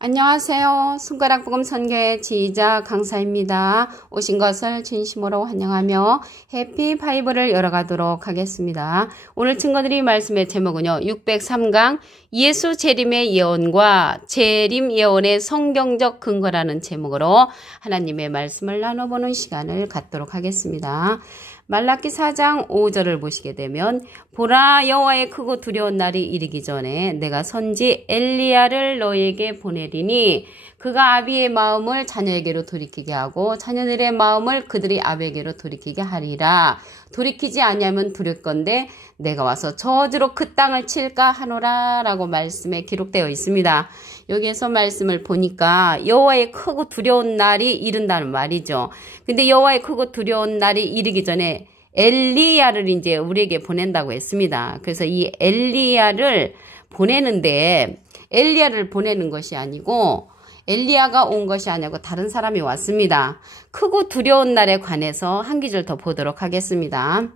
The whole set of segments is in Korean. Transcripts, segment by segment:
안녕하세요. 손가락복음 선교의 지휘자 강사입니다. 오신 것을 진심으로 환영하며 해피 바이블을 열어가도록 하겠습니다. 오늘 증거드릴 말씀의 제목은요. 603강 예수 재림의 예언과 재림 예언의 성경적 근거라는 제목으로 하나님의 말씀을 나눠보는 시간을 갖도록 하겠습니다. 말라기 4장 5절을 보시게 되면 보라 여호와의 크고 두려운 날이 이르기 전에 내가 선지 엘리야를 너희에게 보내리니 그가 아비의 마음을 자녀에게로 돌이키게 하고 자녀들의 마음을 그들이 아비에게로 돌이키게 하리라. 돌이키지 아니하면 두렵건대 내가 와서 저주로 그 땅을 칠까 하노라 라고 말씀에 기록되어 있습니다. 여기에서 말씀을 보니까 여호와의 크고 두려운 날이 이른다는 말이죠. 근데 여호와의 크고 두려운 날이 이르기 전에 엘리야를 이제 우리에게 보낸다고 했습니다. 그래서 이 엘리야를 보내는데 엘리야를 보내는 것이 아니고 엘리야가 온 것이 아니고 다른 사람이 왔습니다. 크고 두려운 날에 관해서 한 기절 더 보도록 하겠습니다.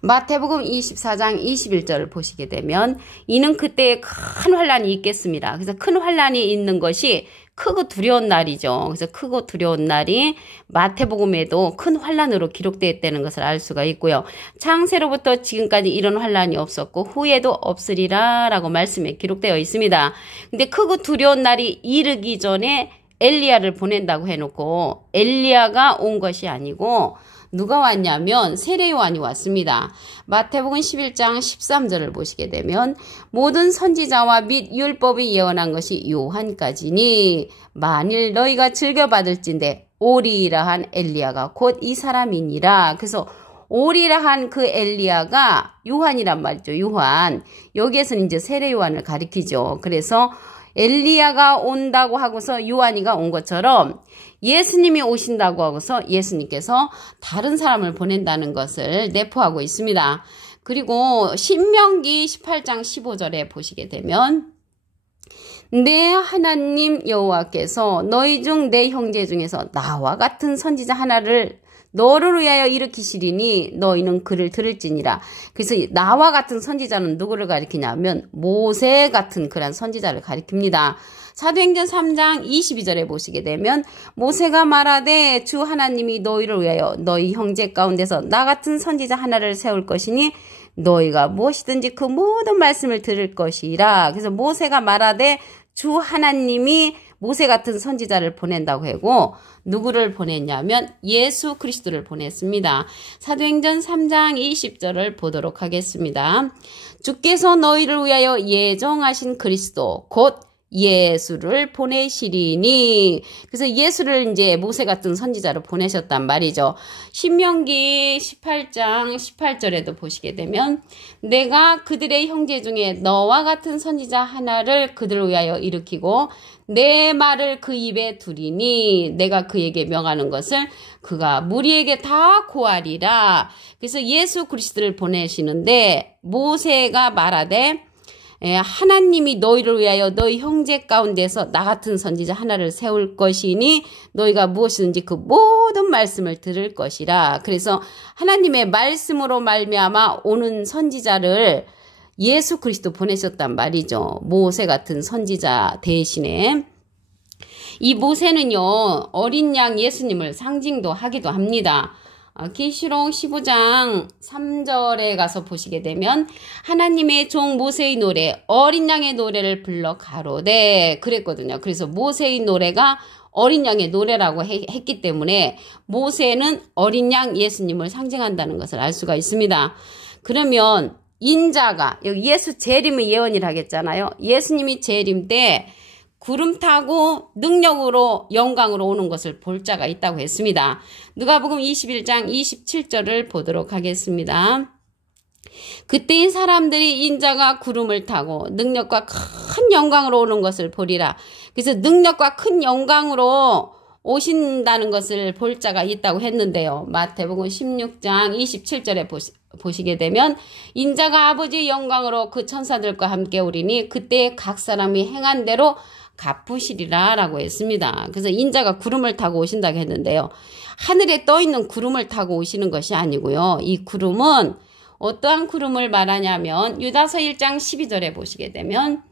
마태복음 24장 21절을 보시게 되면 이는 그때에 큰 환란이 있겠습니다. 그래서 큰 환란이 있는 것이 크고 두려운 날이죠. 그래서 크고 두려운 날이 마태복음에도 큰 환란으로 기록되어 있다는 것을 알 수가 있고요. 창세로부터 지금까지 이런 환란이 없었고 후에도 없으리라 라고 말씀에 기록되어 있습니다. 근데 크고 두려운 날이 이르기 전에 엘리야를 보낸다고 해놓고 엘리야가 온 것이 아니고 누가 왔냐면 세례 요한이 왔습니다. 마태복음 11장 13절을 보시게 되면 모든 선지자와 및 율법이 예언한 것이 요한까지니 만일 너희가 즐겨받을진대 오리라 한 엘리야가 곧 이 사람이니라. 그래서 오리라 한 그 엘리야가 요한이란 말이죠. 요한. 여기에서는 이제 세례 요한을 가리키죠. 그래서 엘리야가 온다고 하고서 요한이가 온 것처럼 예수님이 오신다고 하고서 예수님께서 다른 사람을 보낸다는 것을 내포하고 있습니다. 그리고 신명기 18장 15절에 보시게 되면 내 하나님 여호와께서 너희 중 내 형제 중에서 나와 같은 선지자 하나를 너를 위하여 일으키시리니 너희는 그를 들을지니라. 그래서 나와 같은 선지자는 누구를 가리키냐면 모세 같은 그런 선지자를 가리킵니다. 사도행전 3장 22절에 보시게 되면 모세가 말하되 주 하나님이 너희를 위하여 너희 형제 가운데서 나 같은 선지자 하나를 세울 것이니 너희가 무엇이든지 그 모든 말씀을 들을 것이라. 그래서 모세가 말하되 주 하나님이 모세 같은 선지자를 보낸다고 하고 누구를 보냈냐면 예수 그리스도를 보냈습니다. 사도행전 3장 20절을 보도록 하겠습니다. 주께서 너희를 위하여 예정하신 그리스도 곧 예수를 보내시리니. 그래서 예수를 이제 모세 같은 선지자로 보내셨단 말이죠. 신명기 18장 18절에도 보시게 되면 내가 그들의 형제 중에 너와 같은 선지자 하나를 그들을 위하여 일으키고 내 말을 그 입에 두리니 내가 그에게 명하는 것을 그가 무리에게 다 고하리라. 그래서 예수 그리스도를 보내시는데 모세가 말하되 하나님이 너희를 위하여 너희 형제 가운데서 나 같은 선지자 하나를 세울 것이니 너희가 무엇이든지 그 모든 말씀을 들을 것이라. 그래서 하나님의 말씀으로 말미암아 오는 선지자를 예수 그리스도 보내셨단 말이죠. 모세 같은 선지자 대신에. 이 모세는요 어린 양 예수님을 상징도 하기도 합니다. 계시록 15장 3절에 가서 보시게 되면 하나님의 종 모세의 노래 어린 양의 노래를 불러 가로되 그랬거든요. 그래서 모세의 노래가 어린 양의 노래라고 했기 때문에 모세는 어린 양 예수님을 상징한다는 것을 알 수가 있습니다. 그러면 인자가 여기 예수 재림의 예언이라 하겠잖아요. 예수님이 재림 때 구름 타고 능력으로 영광으로 오는 것을 볼 자가 있다고 했습니다. 누가복음 21장 27절을 보도록 하겠습니다. 그때인 사람들이 인자가 구름을 타고 능력과 큰 영광으로 오는 것을 보리라. 그래서 능력과 큰 영광으로 오신다는 것을 볼 자가 있다고 했는데요. 마태복음 16장 27절에 보시게 되면 인자가 아버지의 영광으로 그 천사들과 함께 오리니 그때 각 사람이 행한 대로 갚으시리라 라고 했습니다. 그래서 인자가 구름을 타고 오신다고 했는데요. 하늘에 떠있는 구름을 타고 오시는 것이 아니고요. 이 구름은 어떠한 구름을 말하냐면 유다서 1장 12절에 보시게 되면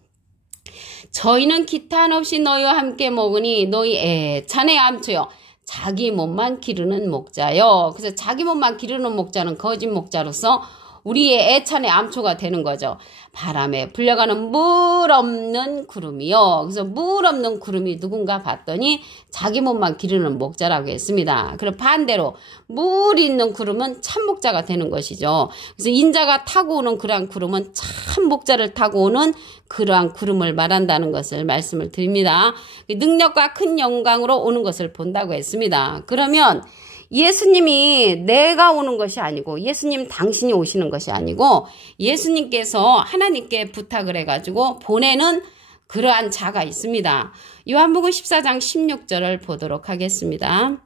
저희는 기탄 없이 너희와 함께 먹으니 너희 애찬의 암초요. 자기 몸만 기르는 목자요. 그래서 자기 몸만 기르는 목자는 거짓 목자로서 우리의 애찬의 암초가 되는 거죠. 바람에 불려가는 물 없는 구름이요. 그래서 물 없는 구름이 누군가 봤더니 자기 몸만 기르는 목자라고 했습니다. 그럼 반대로 물 있는 구름은 참 목자가 되는 것이죠. 그래서 인자가 타고 오는 그러한 구름은 참 목자를 타고 오는 그러한 구름을 말한다는 것을 말씀을 드립니다. 능력과 큰 영광으로 오는 것을 본다고 했습니다. 그러면 예수님이 내가 오는 것이 아니고 예수님 당신이 오시는 것이 아니고 예수님께서 하나님께 부탁을 해가지고 보내는 그러한 자가 있습니다. 요한복음 14장 16절을 보도록 하겠습니다.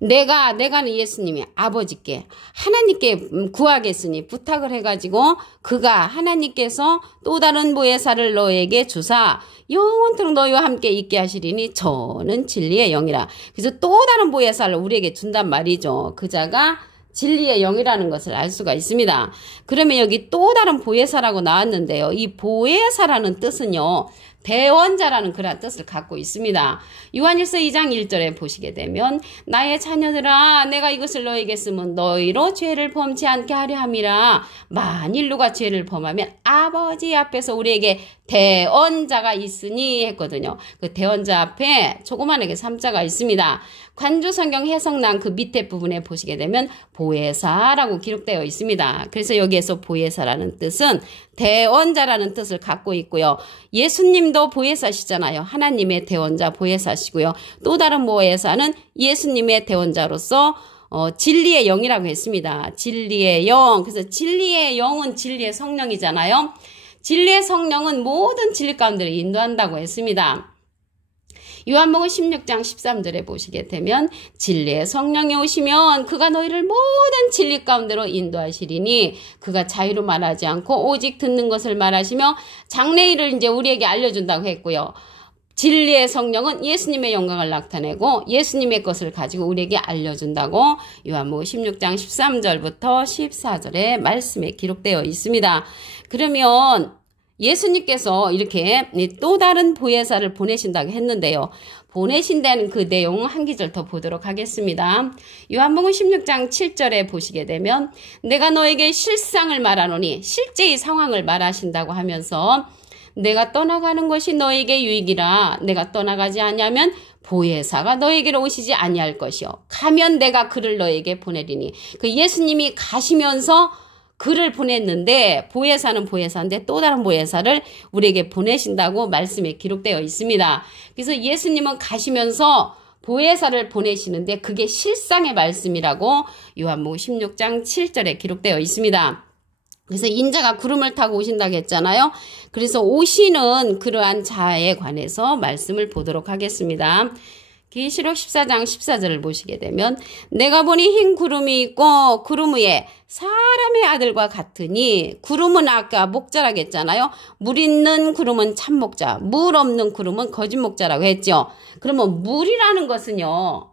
내가는 예수님이 아버지께 하나님께 구하겠으니 부탁을 해가지고 그가 하나님께서 또 다른 보혜사를 너에게 주사 영원토록 너희와 함께 있게 하시리니 저는 진리의 영이라. 그래서 또 다른 보혜사를 우리에게 준단 말이죠. 그 자가 진리의 영이라는 것을 알 수가 있습니다. 그러면 여기 또 다른 보혜사라고 나왔는데요. 이 보혜사라는 뜻은요. 대원자라는 그런 뜻을 갖고 있습니다. 요한일서 2장 1절에 보시게 되면 나의 자녀들아 내가 이것을 너에게 쓰면 너희로 죄를 범치 않게 하려 함이라. 만일 누가 죄를 범하면 아버지 앞에서 우리에게 대언자가 있으니 했거든요. 그 대언자 앞에 조그만하게 3자가 있습니다. 관주성경 해석란 그 밑에 부분에 보시게 되면 보혜사라고 기록되어 있습니다. 그래서 여기에서 보혜사라는 뜻은 대언자라는 뜻을 갖고 있고요. 예수님도 보혜사시잖아요. 하나님의 대언자 보혜사시고요. 또 다른 보혜사는 예수님의 대언자로서 진리의 영이라고 했습니다. 진리의 영. 그래서 진리의 영은 진리의 성령이잖아요. 진리의 성령은 모든 진리 가운데를 인도한다고 했습니다. 요한복음 16장 13절에 보시게 되면 진리의 성령이 오시면 그가 너희를 모든 진리 가운데로 인도하시리니 그가 자유로 말하지 않고 오직 듣는 것을 말하시며 장래일을 이제 우리에게 알려준다고 했고요. 진리의 성령은 예수님의 영광을 나타내고 예수님의 것을 가지고 우리에게 알려준다고 요한복음 16장 13절부터 14절의 말씀에 기록되어 있습니다. 그러면 예수님께서 이렇게 또 다른 보혜사를 보내신다고 했는데요. 보내신다는 그 내용 한 기절 더 보도록 하겠습니다. 요한복음 16장 7절에 보시게 되면 내가 너에게 실상을 말하노니 실제의 상황을 말하신다고 하면서 내가 떠나가는 것이 너에게 유익이라. 내가 떠나가지 아니하면 보혜사가 너에게로 오시지 아니할 것이요. 가면 내가 그를 너에게 보내리니. 그 예수님이 가시면서 그를 보냈는데 보혜사는 보혜사인데 또 다른 보혜사를 우리에게 보내신다고 말씀에 기록되어 있습니다. 그래서 예수님은 가시면서 보혜사를 보내시는데 그게 실상의 말씀이라고 요한복음 16장 7절에 기록되어 있습니다. 그래서 인자가 구름을 타고 오신다고 했잖아요. 그래서 오시는 그러한 자에 관해서 말씀을 보도록 하겠습니다. 계시록 14장 14절을 보시게 되면 내가 보니 흰 구름이 있고 구름 위에 사람의 아들과 같으니 구름은 아까 목자라고 했잖아요. 물 있는 구름은 참 목자, 물 없는 구름은 거짓 목자라고 했죠. 그러면 물이라는 것은요.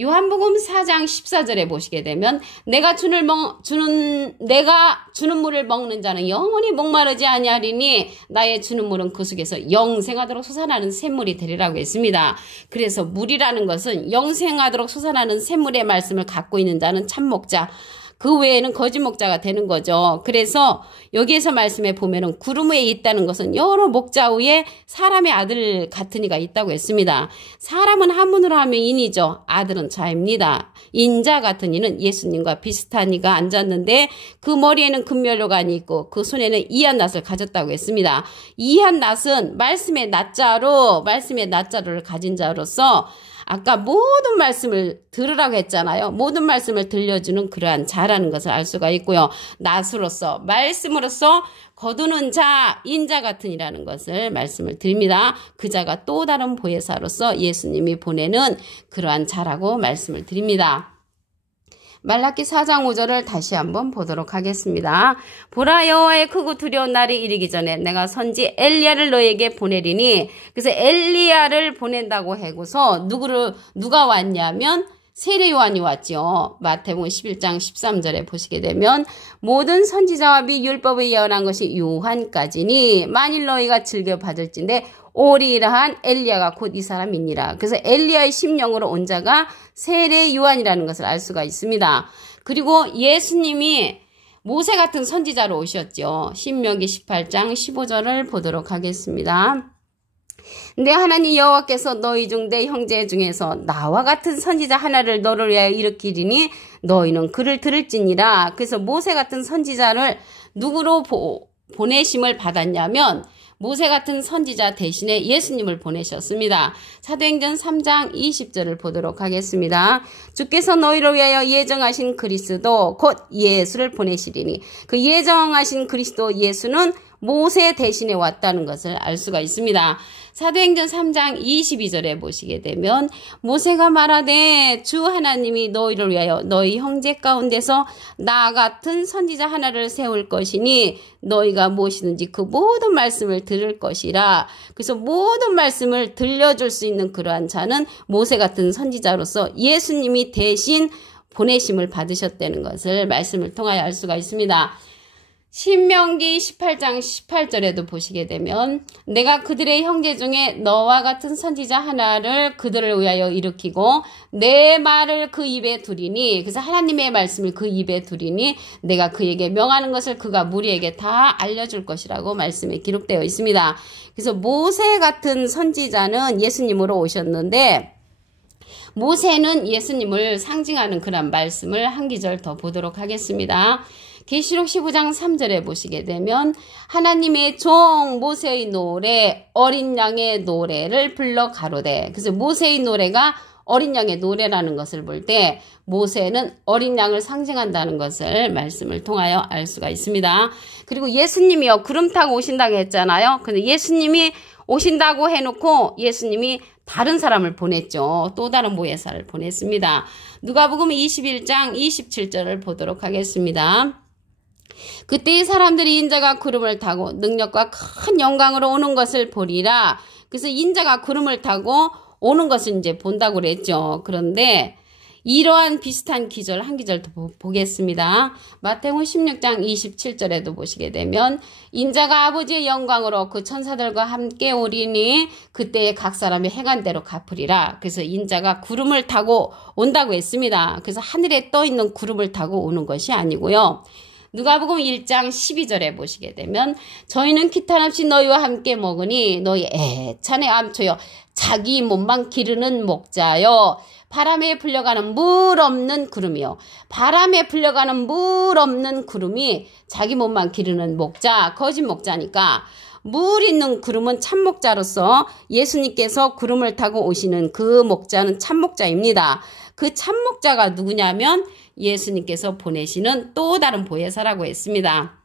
요한복음 4장 14절에 보시게 되면 내가 주는 물을 먹는 자는 영원히 목마르지 아니하리니 나의 주는 물은 그 속에서 영생하도록 솟아나는 샘물이 되리라고 했습니다. 그래서 물이라는 것은 영생하도록 솟아나는 샘물의 말씀을 갖고 있는 자는 참목자, 그 외에는 거짓 목자가 되는 거죠. 그래서 여기에서 말씀해 보면은 구름 위에 있다는 것은 여러 목자 위에 사람의 아들 같은 이가 있다고 했습니다. 사람은 한문으로 하면 인이죠. 아들은 자입니다. 인자 같은 이는 예수님과 비슷한 이가 앉았는데 그 머리에는 금면류관이 있고 그 손에는 이한 낫을 가졌다고 했습니다. 이한 낫은 말씀의 낫자루를 가진 자로서 아까 모든 말씀을 들으라고 했잖아요. 모든 말씀을 들려주는 그러한 자라는 것을 알 수가 있고요. 낫으로서 말씀으로서 거두는 자, 인자 같으니라는 것을 말씀을 드립니다. 그 자가 또 다른 보혜사로서 예수님이 보내는 그러한 자라고 말씀을 드립니다. 말라기 4장 5절을 다시 한번 보도록 하겠습니다. 보라 여호와의 크고 두려운 날이 이르기 전에 내가 선지 엘리야를 너에게 보내리니. 그래서 엘리야를 보낸다고 하고서 누가 왔냐면 세례 요한이 왔죠. 마태복음 11장 13절에 보시게 되면 모든 선지자와 및 율법에 예언한 것이 요한까지니 만일 너희가 즐겨 받을진대 오리라한 엘리야가 곧 이 사람이니라. 그래서 엘리야의 심령으로 온 자가 세례 요한이라는 것을 알 수가 있습니다. 그리고 예수님이 모세 같은 선지자로 오셨죠. 신명기 18장 15절을 보도록 하겠습니다. 내 하나님 여호와께서 너희 중 내 형제 중에서 나와 같은 선지자 하나를 너를 위하여 일으키리니 너희는 그를 들을지니라. 그래서 모세 같은 선지자를 누구로 보내심을 받았냐면 모세 같은 선지자 대신에 예수님을 보내셨습니다. 사도행전 3장 20절을 보도록 하겠습니다. 주께서 너희를 위하여 예정하신 그리스도 곧 예수를 보내시리니 그 예정하신 그리스도 예수는 모세 대신에 왔다는 것을 알 수가 있습니다. 사도행전 3장 22절에 보시게 되면 모세가 말하되 주 하나님이 너희를 위하여 너희 형제 가운데서 나 같은 선지자 하나를 세울 것이니 너희가 무엇이든지 그 모든 말씀을 들을 것이라. 그래서 모든 말씀을 들려줄 수 있는 그러한 자는 모세 같은 선지자로서 예수님이 대신 보내심을 받으셨다는 것을 말씀을 통하여 알 수가 있습니다. 신명기 18장 18절에도 보시게 되면 내가 그들의 형제 중에 너와 같은 선지자 하나를 그들을 위하여 일으키고 내 말을 그 입에 두리니 그래서 하나님의 말씀을 그 입에 두리니 내가 그에게 명하는 것을 그가 무리에게 다 알려줄 것이라고 말씀에 기록되어 있습니다. 그래서 모세 같은 선지자는 예수님으로 오셨는데 모세는 예수님을 상징하는 그런 말씀을 한 기절 더 보도록 하겠습니다. 계시록 15장 3절에 보시게 되면 하나님의 종 모세의 노래 어린 양의 노래를 불러 가로되 그래서 모세의 노래가 어린 양의 노래라는 것을 볼 때 모세는 어린 양을 상징한다는 것을 말씀을 통하여 알 수가 있습니다. 그리고 예수님이요 구름 타고 오신다고 했잖아요. 근데 예수님이 오신다고 해놓고 예수님이 다른 사람을 보냈죠. 또 다른 보혜사를 보냈습니다. 누가복음 21장 27절을 보도록 하겠습니다. 그때 사람들이 인자가 구름을 타고 능력과 큰 영광으로 오는 것을 보리라. 그래서 인자가 구름을 타고 오는 것을 이제 본다고 그랬죠. 그런데 이러한 비슷한 기절 한 기절 더 보겠습니다. 마태복음 16장 27절에도 보시게 되면 인자가 아버지의 영광으로 그 천사들과 함께 오리니 그때에 각 사람의 행한대로 갚으리라. 그래서 인자가 구름을 타고 온다고 했습니다. 그래서 하늘에 떠 있는 구름을 타고 오는 것이 아니고요. 누가복음 1장 12절에 보시게 되면 저희는 기탄 없이 너희와 함께 먹으니 너희 애찬의 암초여 자기 몸만 기르는 목자여 바람에 불려가는 물 없는 구름이요. 바람에 불려가는 물 없는 구름이 자기 몸만 기르는 목자, 거짓 목자니까 물 있는 구름은 참목자로서 예수님께서 구름을 타고 오시는 그 목자는 참목자입니다. 그 참목자가 누구냐면 예수님께서 보내시는 또 다른 보혜사라고 했습니다.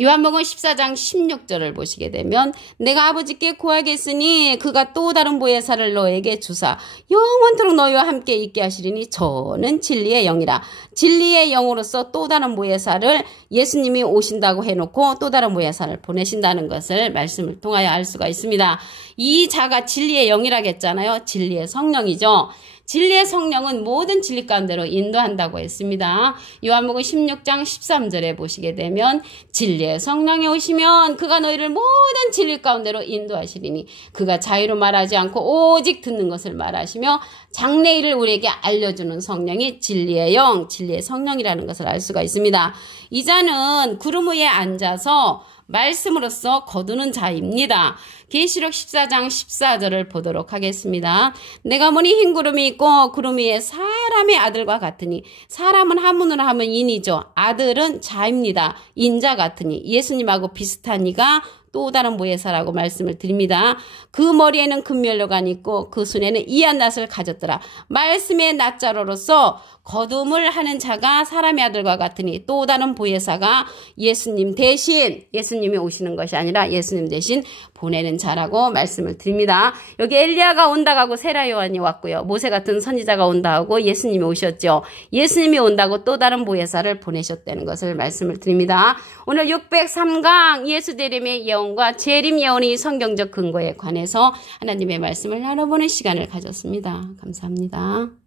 요한복음 14장 16절을 보시게 되면 내가 아버지께 구하겠으니 그가 또 다른 보혜사를 너에게 주사 영원토록 너희와 함께 있게 하시리니 저는 진리의 영이라. 진리의 영으로서 또 다른 보혜사를 예수님이 오신다고 해놓고 또 다른 보혜사를 보내신다는 것을 말씀을 통하여 알 수가 있습니다. 이 자가 진리의 영이라고 했잖아요. 진리의 성령이죠. 진리의 성령은 모든 진리 가운데로 인도한다고 했습니다. 요한복음 16장 13절에 보시게 되면 진리의 성령이 오시면 그가 너희를 모든 진리 가운데로 인도하시리니 그가 자유로 말하지 않고 오직 듣는 것을 말하시며 장래일을 우리에게 알려주는 성령이 진리의 영, 진리의 성령이라는 것을 알 수가 있습니다. 이 자는 구름 위에 앉아서 말씀으로써 거두는 자입니다. 계시록 14장 14절을 보도록 하겠습니다. 내가 보니 흰 구름이 있고 구름 위에 사람의 아들과 같으니 사람은 한문으로 하면 인이죠. 아들은 자입니다. 인자 같으니 예수님하고 비슷한 이가 또 다른 보혜사라고 말씀을 드립니다. 그 머리에는 금면류관이 있고 그 손에는 이한 낫을 가졌더라. 말씀의 낫자로로서 거둠을 하는 자가 사람의 아들과 같으니 또 다른 보혜사가 예수님 대신 예수님이 오시는 것이 아니라 예수님 대신 보내는 자라고 말씀을 드립니다. 여기 엘리야가 온다고 하고 세라 요한이 왔고요. 모세 같은 선지자가 온다고 하고 예수님이 오셨죠. 예수님이 온다고 또 다른 보혜사를 보내셨다는 것을 말씀을 드립니다. 오늘 603강 예수 대림의 예언과 재림 예언의 성경적 근거에 관해서 하나님의 말씀을 나눠보는 시간을 가졌습니다. 감사합니다.